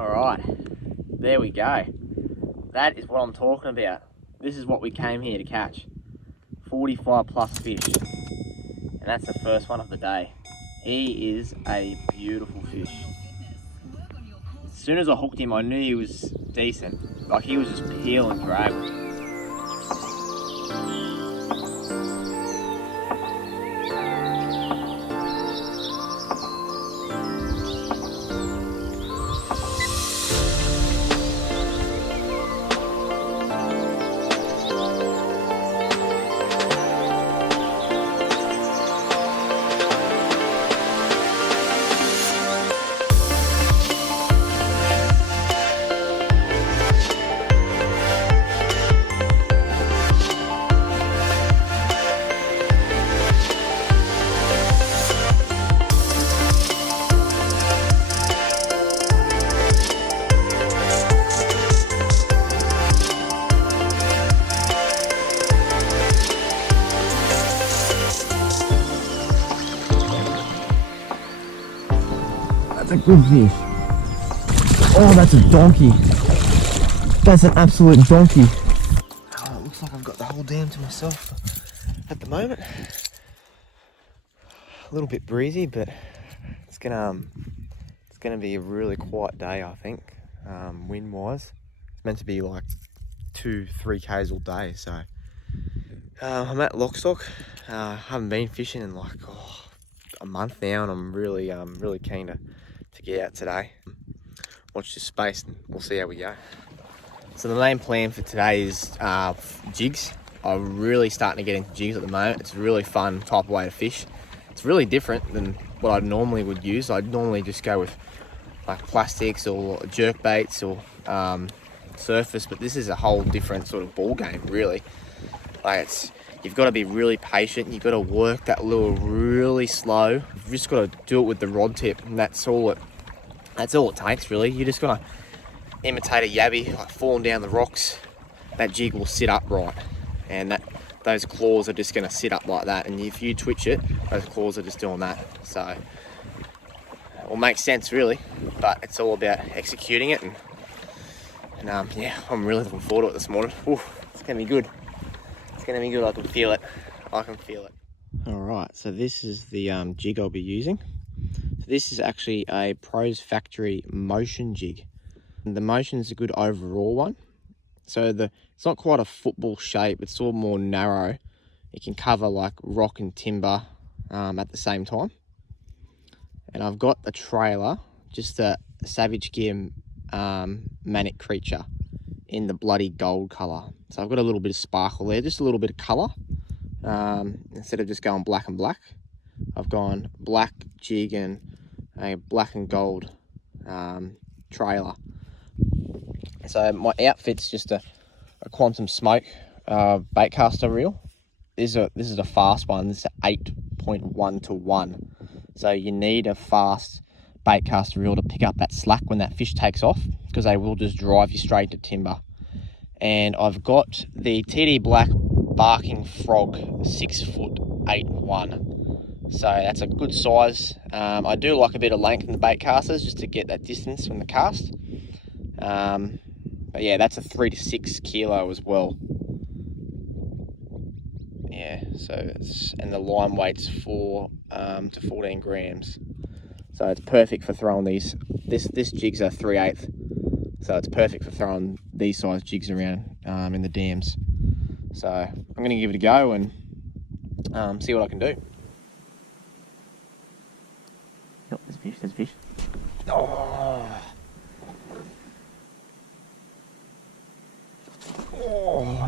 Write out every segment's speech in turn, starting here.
Alright, there we go. That is what I'm talking about. This is what we came here to catch. 45 plus fish. And that's the first one of the day. He is a beautiful fish. As soon as I hooked him, I knew he was decent. Like, he was just peel and grab. That's a good fish. Oh, that's a donkey. That's an absolute donkey. Oh, it looks like I've got the whole dam to myself at the moment. A little bit breezy, but it's gonna be a really quiet day, I think. Wind wise, it's meant to be like 2-3 k's all day. So I'm at Lostock. Haven't been fishing in like a month now, and I'm really keen to get out today. Watch this space and we'll see how we go. So the main plan for today is jigs. I'm really starting to get into jigs at the moment. It's a really fun type of way to fish. It's really different than what I normally would use. I'd normally just go with like plastics or jerk baits or surface, but this is a whole different sort of ball game, really. Like, you've got to be really patient. You've got to work that lure really slow. You've just got to do it with the rod tip, and that's all it takes, really. You just got to imitate a yabby, like falling down the rocks. That jig will sit upright, and those claws are just going to sit up like that. And if you twitch it, those claws are just doing that. So it will make sense, really, but it's all about executing it. And yeah, I'm really looking forward to it this morning. Ooh, it's going to be good. It's going to be good. I can feel it. Alright, so this is the jig I'll be using. So this is actually a Pros Factory motion jig. And the motion is a good overall one. So it's not quite a football shape, it's all more narrow. It can cover like rock and timber at the same time. And I've got a trailer, just a Savage Gear Manic Creature in the bloody gold colour. So I've got a little bit of sparkle there, just a little bit of colour. Instead of just going black and black, I've gone black jig and a black and gold trailer. So my outfit's just a Quantum Smoke bait caster reel. This is a fast one. This is 8.1 to 1. So you need a fast bait caster reel to pick up that slack when that fish takes off, because they will just drive you straight to timber. And I've got the TD Black Barking Frog 6 foot 8.1. So that's a good size. I do like a bit of length in the bait casters just to get that distance from the cast. But yeah, that's a 3 to 6 kilo as well. Yeah, so and the line weight's 4 to 14 grams. So it's perfect for throwing these. This jig's a 3/8, so it's perfect for throwing these size jigs around in the dams. So I'm going to give it a go and see what I can do. Oh, there's fish. Oh,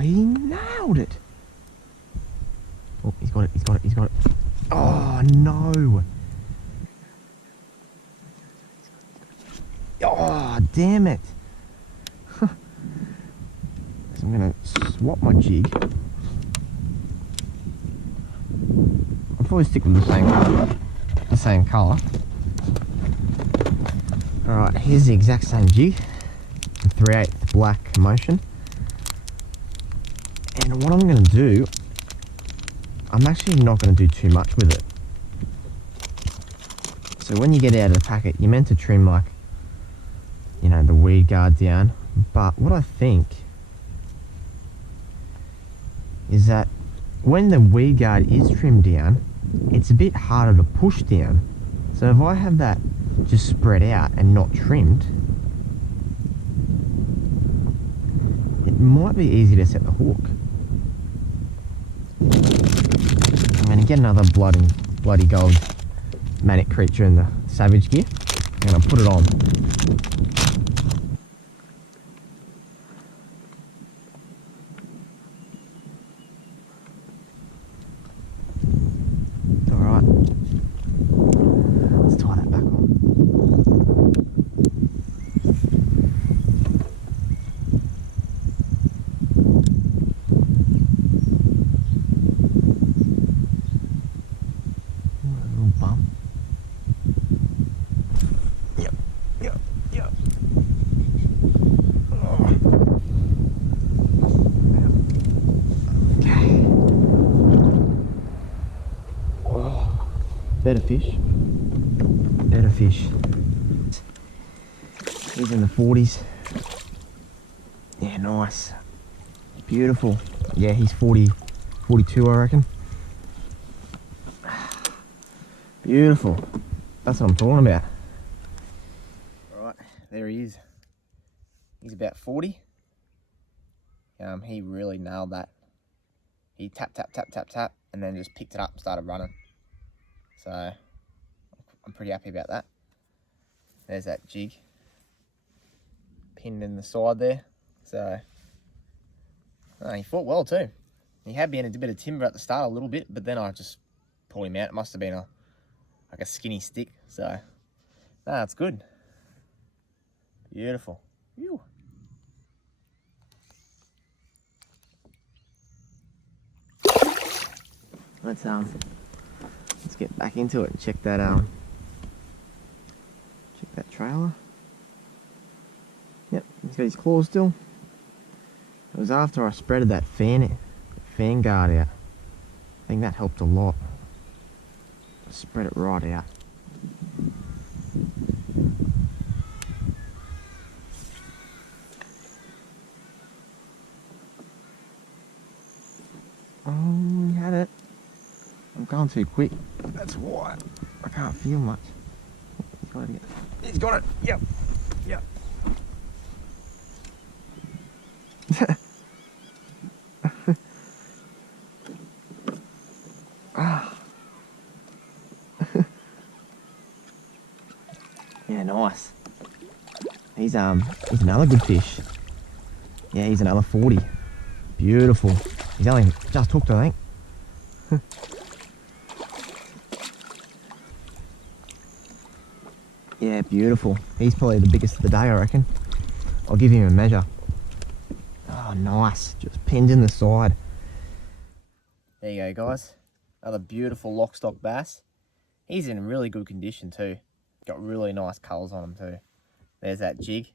he nailed it. Oh, he's got it. Oh, no. Oh, damn it. So I'm going to swap my jig. I'll probably stick with the same colour. Alright, here's the exact same jig. 3/8 black motion. And what I'm going to do, I'm actually not going to do too much with it. So when you get out of the packet, you're meant to trim like, you know, weed guard down, but what I think is that when the weed guard is trimmed down, it's a bit harder to push down. So if I have that just spread out and not trimmed, it might be easy to set the hook. I'm going to get another bloody gold manic creature in the savage gear, and I'll put it on. Alright, let's tie that back on. Better fish. Better fish. He's in the 40s. Yeah, nice. Beautiful. Yeah, he's 42, I reckon. Beautiful. That's what I'm talking about. Right, there he is. He's about 40. He really nailed that. He tap, and then just picked it up and started running. So, I'm pretty happy about that. There's that jig pinned in the side there. So, he fought well too. He had been a bit of timber at the start a little bit, but then I just pulled him out. It must have been like a skinny stick. So, it's good. Beautiful. Whew. Let's get back into it and check that trailer. Yep, he's got his claws still. It was after I spreaded that fan guard out. I think that helped a lot. Spread it right out. Oh, he had it. I'm going too quick. That's why I can't feel much. He's got it. Yep. Yeah, nice. He's another good fish. Yeah, he's another 40. Beautiful. He's only just hooked, I think. Yeah, beautiful. He's probably the biggest of the day, I reckon. I'll give him a measure. Oh, nice. Just pinned in the side. There you go, guys. Another beautiful Lostock bass. He's in really good condition too. Got really nice colours on him too. There's that jig,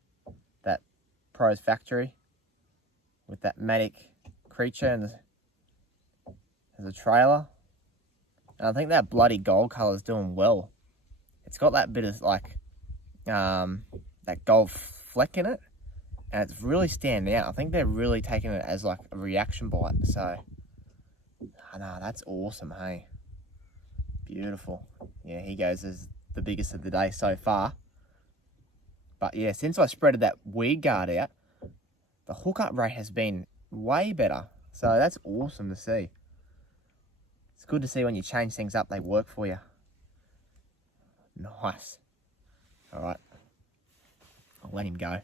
that Pros Factory, with that Matic creature and there's a trailer. And I think that bloody gold colour's doing well. It's got that bit of like, that gold fleck in it. And it's really standing out. I think they're really taking it as like a reaction bite. So, no, that's awesome, hey. Beautiful. Yeah, he goes as the biggest of the day so far. But yeah, since I spreaded that weed guard out, the hookup rate has been way better. So that's awesome to see. It's good to see when you change things up, they work for you. Nice. All right. I'll let him go.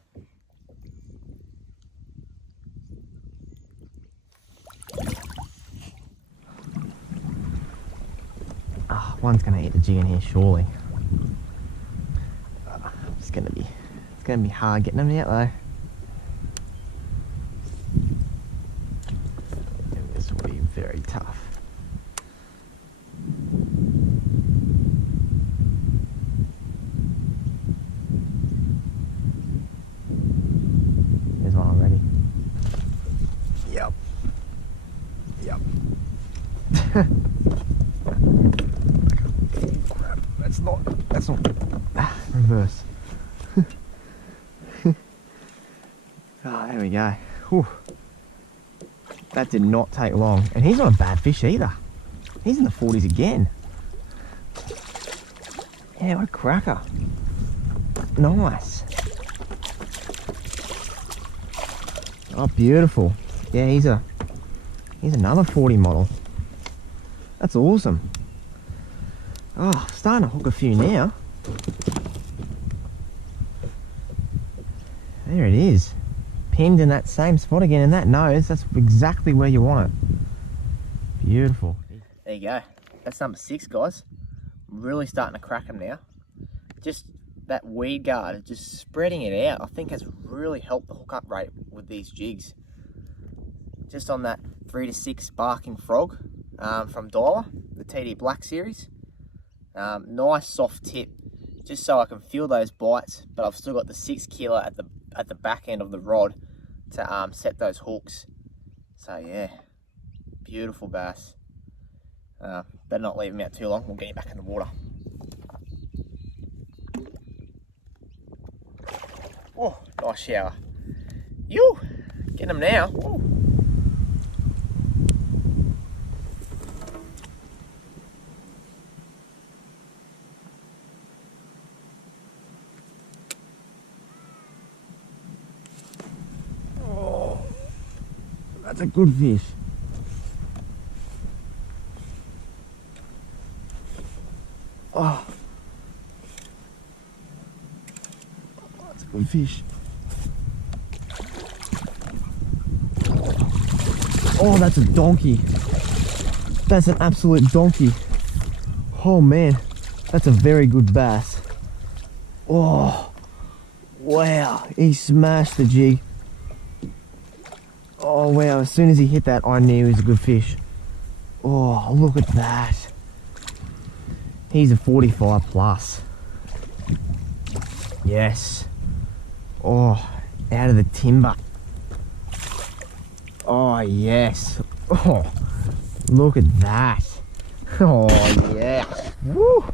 One's gonna eat the jig in here surely. It's gonna be hard getting them out though. And this will be very tough. There's one already. Yep. That's not reverse. Oh, there we go. Whew. That did not take long. And he's not a bad fish either. He's in the 40s again. Yeah, what a cracker. Nice. Oh, beautiful. Yeah, he's another 40 model. That's awesome. Oh, starting to hook a few now. There it is. Pinned in that same spot again in that nose. That's exactly where you want it. Beautiful. There you go. That's number 6, guys. Really starting to crack them now. Just that weed guard, just spreading it out, I think has really helped the hookup rate with these jigs. Just on that 3 to 6 barking frog from Dialer, the TD Black series. Nice soft tip, just so I can feel those bites, but I've still got the 6 kilo at the back end of the rod to set those hooks. So yeah, beautiful bass. Better not leave him out too long. We'll get him back in the water. Oh, nice shower. You getting them now. Ooh. Oh, that's a good fish. Oh, that's a good fish. Oh, that's a donkey. That's an absolute donkey. Oh man, that's a very good bass. Oh, wow, he smashed the jig. Oh wow, as soon as he hit that, I knew he was a good fish. Oh, look at that. He's a 45 plus. Yes. Oh, out of the timber. Oh, yes. Oh, look at that. Oh, yeah. Woo.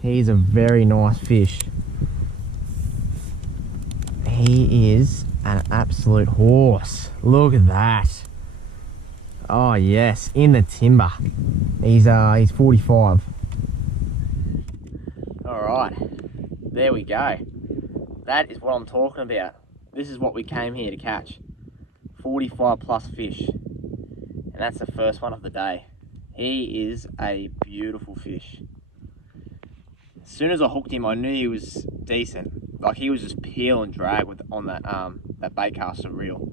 He's a very nice fish. He is an absolute horse. Look at that. Oh yes, in the timber. He's 45. Alright, there we go. That is what I'm talking about. This is what we came here to catch. 45 plus fish. And that's the first one of the day. He is a beautiful fish. As soon as I hooked him, I knew he was decent. Like, he was just peel and drag on that baitcaster reel.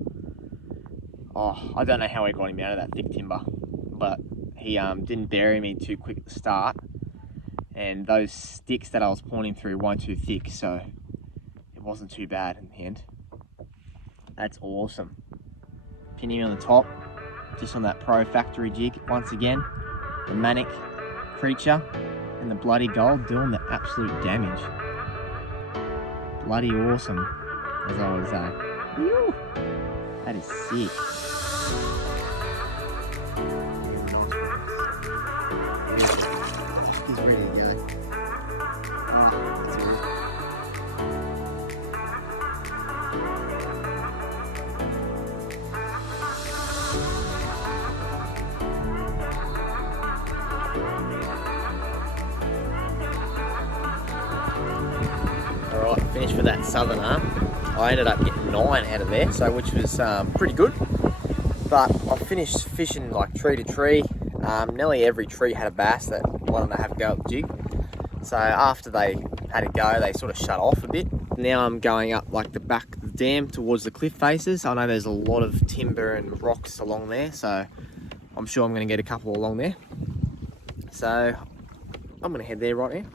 Oh, I don't know how I got him out of that thick timber, but he didn't bury me too quick at the start, and those sticks that I was pointing through weren't too thick, so it wasn't too bad in the end. That's awesome. Pinning on the top, just on that Pro Factory jig once again. The Manic Creature and the Bloody Gold doing the absolute damage. Bloody awesome, as I would say. Whew. That is sick. He's ready to go. Oh, that's good. Alright, finished with that southern arm. I ended up getting 9 out of there, so which was pretty good. But I finished fishing like tree to tree. Nearly every tree had a bass that wanted to have a go at the jig. So after they had a go, they sort of shut off a bit. Now I'm going up like the back of the dam towards the cliff faces. I know there's a lot of timber and rocks along there, so I'm sure I'm going to get a couple along there. So I'm going to head there right now.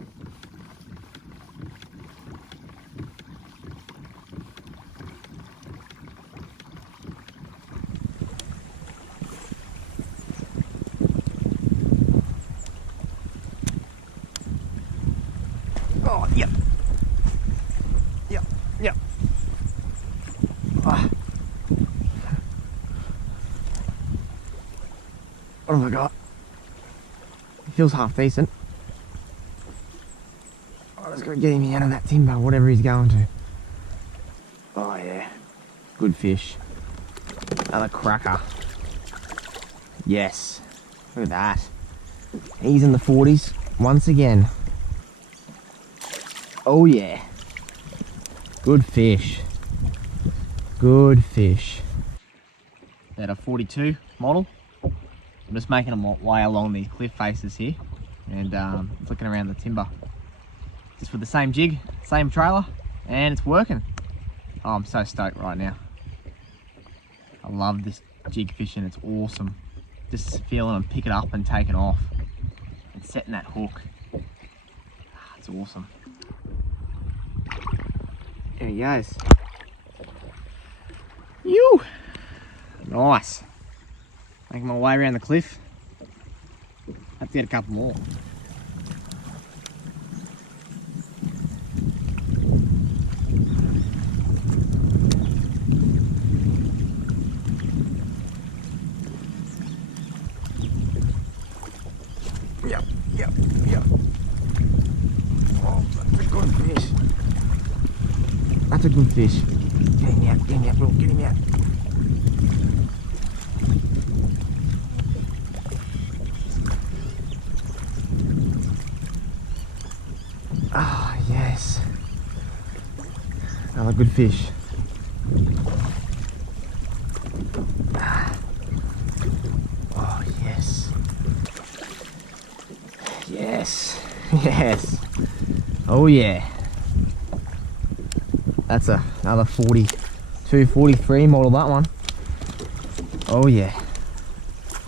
Oh, yep. Yep, yep. Ah. What have I got? It feels half decent. Oh, let's go get him out of that timber, whatever he's going to. Oh yeah, good fish. Another cracker. Yes, look at that. He's in the 40s once again. Oh yeah, good fish. Good fish. At a 42 model. I'm just making my way along these cliff faces here and flicking around the timber. Just with the same jig, same trailer, and it's working. Oh, I'm so stoked right now. I love this jig fishing, it's awesome. Just feeling them pick it up and take it off. And setting that hook. It's awesome. There he goes. You. Nice. Making my way around the cliff. Have to get a couple more. Yep. Oh, that's a good fish. That's a good fish. Get him out, bro. Get him out. Ah, yes. Another good fish. Oh, yes. Yes. Yes. Oh, yeah. That's another 42, 43 model, that one. Oh, yeah.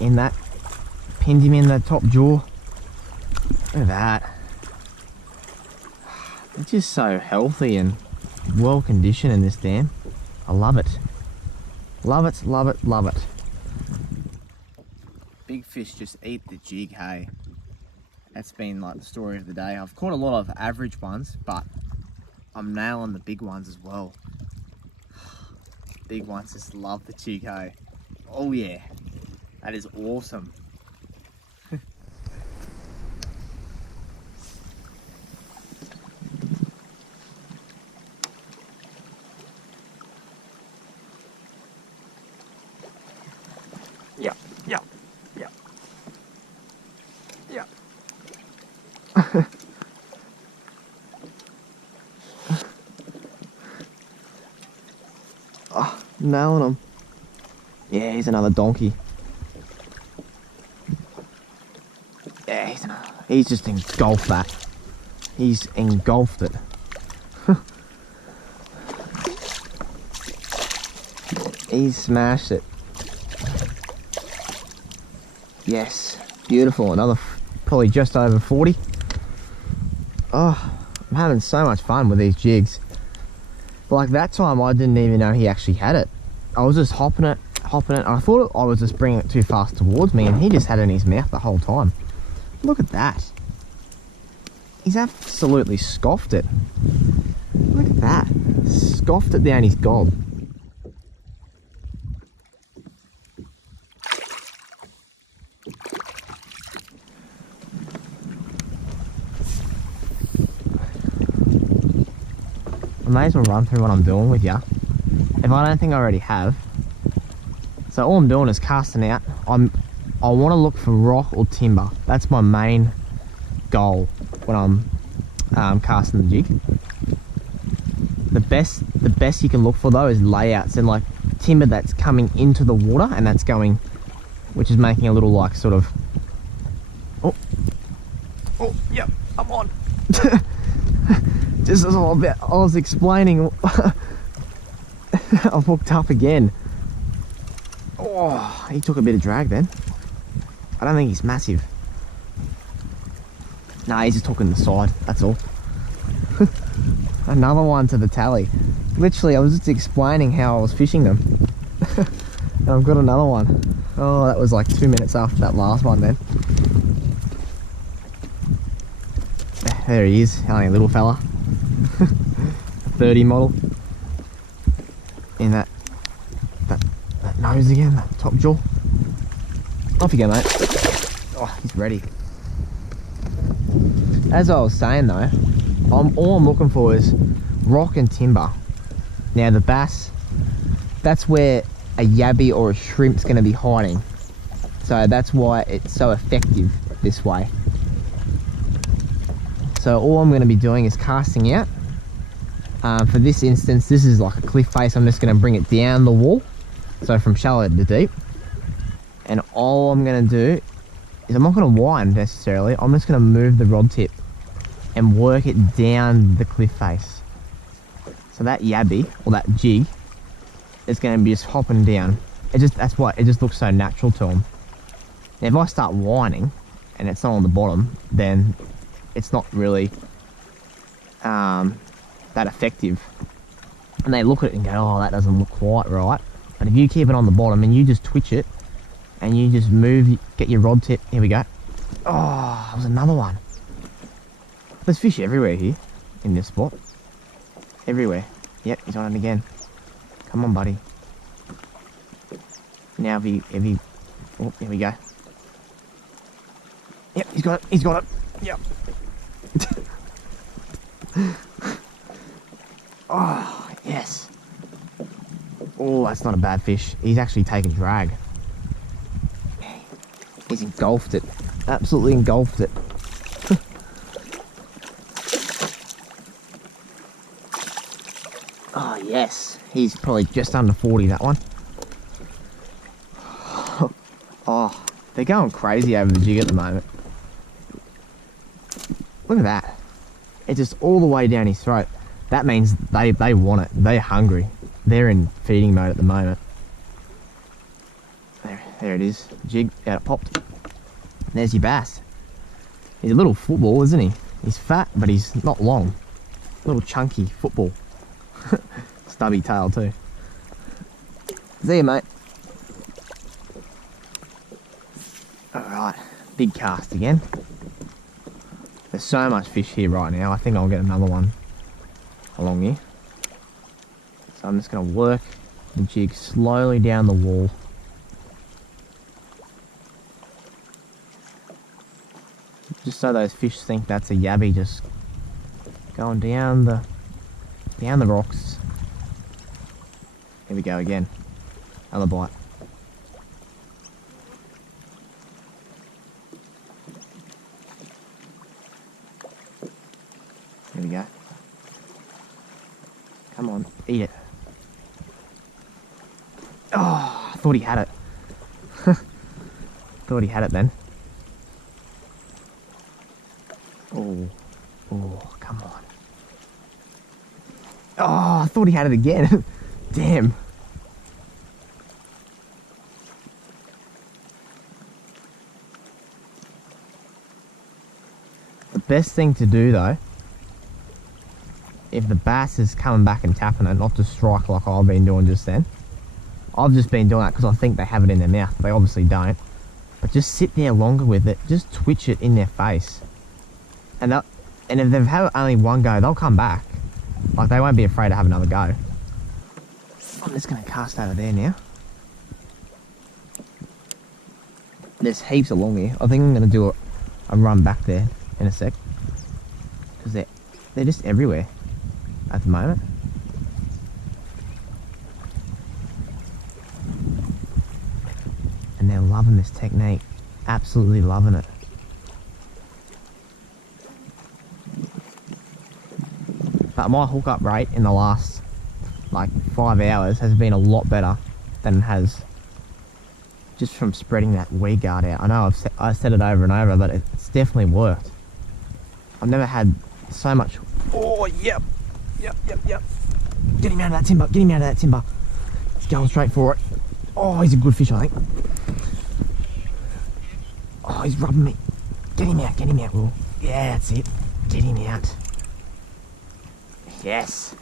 In that. Pinned him in the top jaw. Look at that. It's just so healthy and well conditioned in this dam. I love it. Love it, love it, love it. Big fish just eat the jig, hey. That's been like the story of the day. I've caught a lot of average ones, but I'm nailing the big ones as well. Big ones just love the jig, hey. Oh yeah, that is awesome. Yeah. Oh, nailing him. Yeah, he's another donkey. Yeah, he's just engulfed that. He's engulfed it. He's smashed it. Yes, beautiful. Another probably just over 40. Oh, I'm having so much fun with these jigs. Like that time I didn't even know he actually had it. I was just hopping it. I thought I was just bringing it too fast towards me, and he just had it in his mouth the whole time. Look at that. He's absolutely scoffed it. Look at that. Scoffed it down his gob. I may as well run through what I'm doing with you, if I don't think I already have. So all I'm doing is casting out. I want to look for rock or timber. That's my main goal when I'm casting the jig. The best you can look for though is layouts and like timber that's coming into the water and that's going, which is making a little like sort of. Oh, yep, I'm on. Just as I was explaining, I've hooked up again. Oh, he took a bit of drag then. I don't think he's massive. Nah, he's just hooking the side, that's all. Another one to the tally. Literally, I was just explaining how I was fishing them. And I've got another one. Oh, that was like 2 minutes after that last one then. There he is, only a little fella. 30 model. In that nose again, that top jaw. Off you go, mate. Oh, he's ready. As I was saying though, all I'm looking for is rock and timber. Now the bass, that's where a yabby or a shrimp's going to be hiding. So that's why it's so effective this way. So all I'm going to be doing is casting out. For this instance, this is like a cliff face. I'm just going to bring it down the wall. So from shallow to deep. And all I'm going to do is I'm not going to wind necessarily. I'm just going to move the rod tip and work it down the cliff face. So that yabby or that jig is going to be just hopping down. That's why it just looks so natural to them. Now if I start whining and it's not on the bottom, then it's not really that effective. And they look at it and go, oh, that doesn't look quite right. But if you keep it on the bottom and you just twitch it and you just move, get your rod tip, here we go. Oh, that was another one. There's fish everywhere here in this spot. Everywhere. Yep, he's on it again. Come on, buddy. Now if he, oh, here we go. Yep, he's got it. Yep. Oh, yes. Oh, that's not a bad fish. He's actually taken drag. He's engulfed it. Absolutely engulfed it. Oh, yes. He's probably just under 40, that one. Oh, they're going crazy over the jig at the moment. Look at that. It's just all the way down his throat. That means they want it. They're hungry. They're in feeding mode at the moment. There it is. Jig, out it popped. There's your bass. He's a little football, isn't he? He's fat, but he's not long. Little chunky football. Stubby tail too. See you, mate. Alright, big cast again. There's so much fish here right now. I think I'll get another one along here. So I'm just going to work the jig slowly down the wall. Just so those fish think that's a yabby, just going down the rocks. Here we go again. Another bite. Here we go. Come on, eat it. Oh, I thought he had it. Thought he had it then. Oh, come on. Oh, I thought he had it again. Damn. The best thing to do though, if the bass is coming back and tapping it, not to strike like I've been doing just then. I've just been doing that because I think they have it in their mouth, but they obviously don't. But just sit there longer with it, just twitch it in their face. And if they've had only one go, they'll come back. Like, they won't be afraid to have another go. I'm just going to cast over there now. There's heaps along here. I think I'm going to do a run back there in a sec. Because they're just everywhere at the moment. And they're loving this technique. Absolutely loving it. But my hookup rate in the last like 5 hours has been a lot better than it has just from spreading that weed guard out. I know I've said it over and over, but it's definitely worked. I've never had so much. Oh, yep. Get him out of that timber. Get him out of that timber. He's going straight for it. Oh, he's a good fish, I think. Oh, he's rubbing me. Get him out, Will. Yeah, that's it. Get him out. Yes.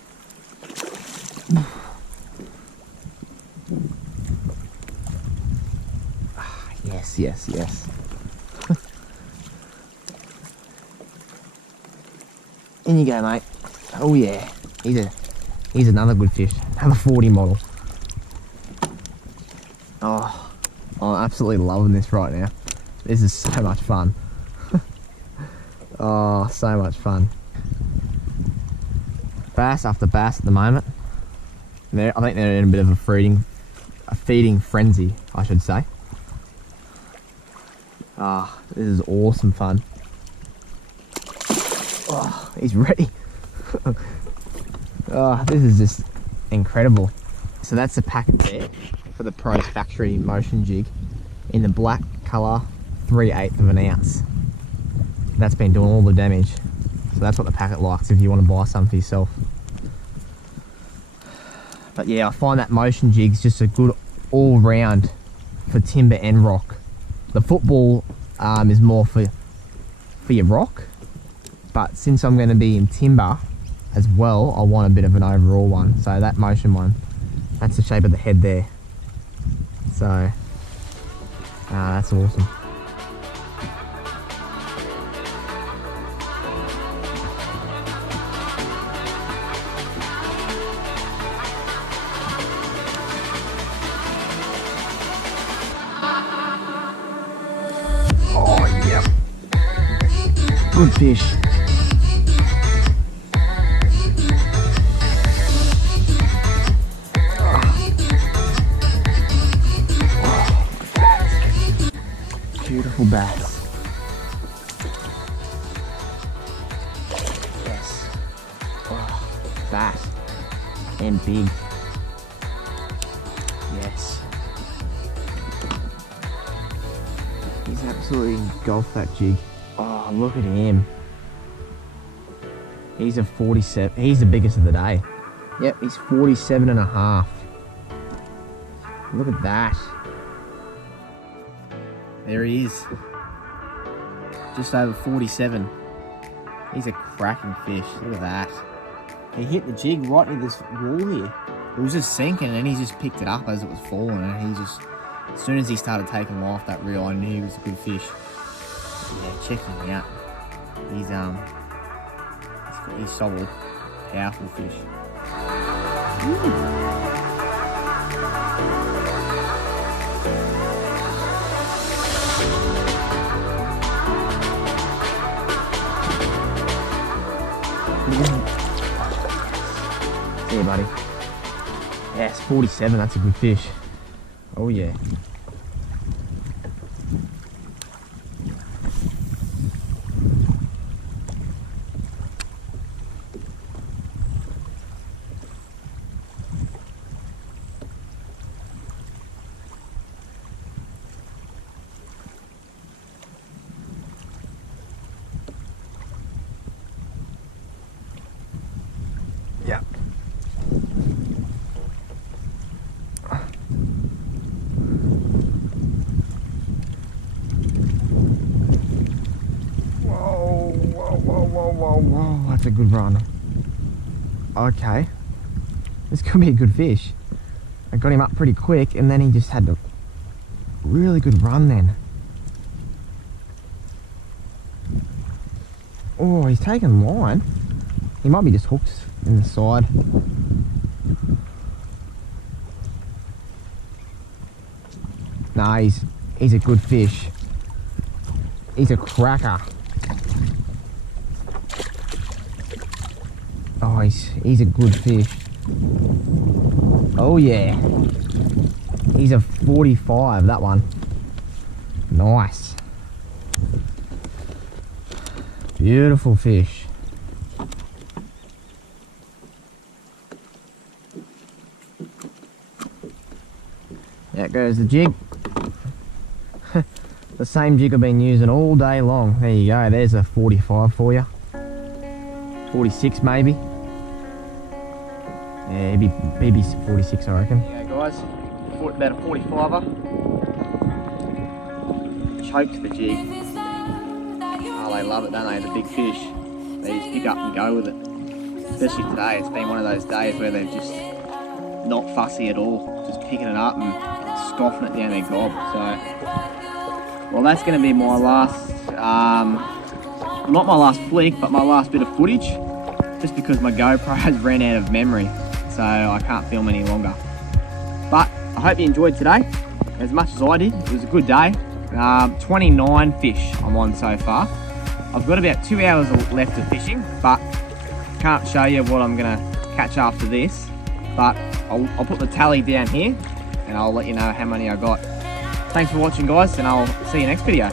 Yes. In you go, mate. Oh yeah. He's another good fish. Another 40 model. Oh, I'm absolutely loving this right now. This is so much fun. Oh, so much fun. Bass after bass at the moment. I think they're in a bit of a feeding frenzy, I should say. Ah, this is awesome fun. Oh, he's ready. Oh, this is just incredible. So that's the packet there for the Pros Factory motion jig in the black colour, 3/8 of an ounce. That's been doing all the damage. So that's what the packet likes if you want to buy some for yourself. But yeah, I find that motion jig's just a good all round for timber and rock. The football is more for your rock, but since I'm going to be in timber as well, I want a bit of an overall one. So that motion one, that's the shape of the head there. So that's awesome. Oh yeah, good fish. Beautiful bass. Yes. Oh, fat and big. Yes. He's absolutely engulfed that jig. Oh, look at him. He's a 47. He's the biggest of the day. Yep, he's 47 and a half. Look at that. There he is. Just over 47. He's a cracking fish. Look at that. He hit the jig right near this wall here. It was just sinking and he just picked it up as it was falling, and he just, as soon as he started taking off that reel, I knew he was a good fish. Yeah, check him out. He's solid, powerful fish. Ooh. There, buddy. Yes, 47, that's a good fish. Oh yeah. Yeah. Whoa, that's a good run. Okay. This could be a good fish. I got him up pretty quick and then he just had a really good run then. Oh, he's taking line. He might be just hooked in the side. Nah, he's a good fish. He's a cracker. Oh, he's a good fish. Oh yeah. He's a 45, that one. Nice. Beautiful fish. There goes the jig. The same jig I've been using all day long. There you go, there's a 45 for you. 46 maybe. Yeah, he'd be 46 I reckon. There you go guys, about a 45er. Choked the jig. Oh, they love it, don't they, the big fish. They just pick up and go with it. Especially today, it's been one of those days where they're just not fussy at all. Just picking it up and scoffing it down their gob. So, well, that's going to be my last, not my last flick, but my last bit of footage, just because my GoPro has ran out of memory, so I can't film any longer. But I hope you enjoyed today as much as I did. It was a good day. 29 fish I'm on so far. I've got about 2 hours left of fishing, but can't show you what I'm going to catch after this. but I'll put the tally down here and I'll let you know how many I got. Thanks for watching, guys, and I'll see you next video.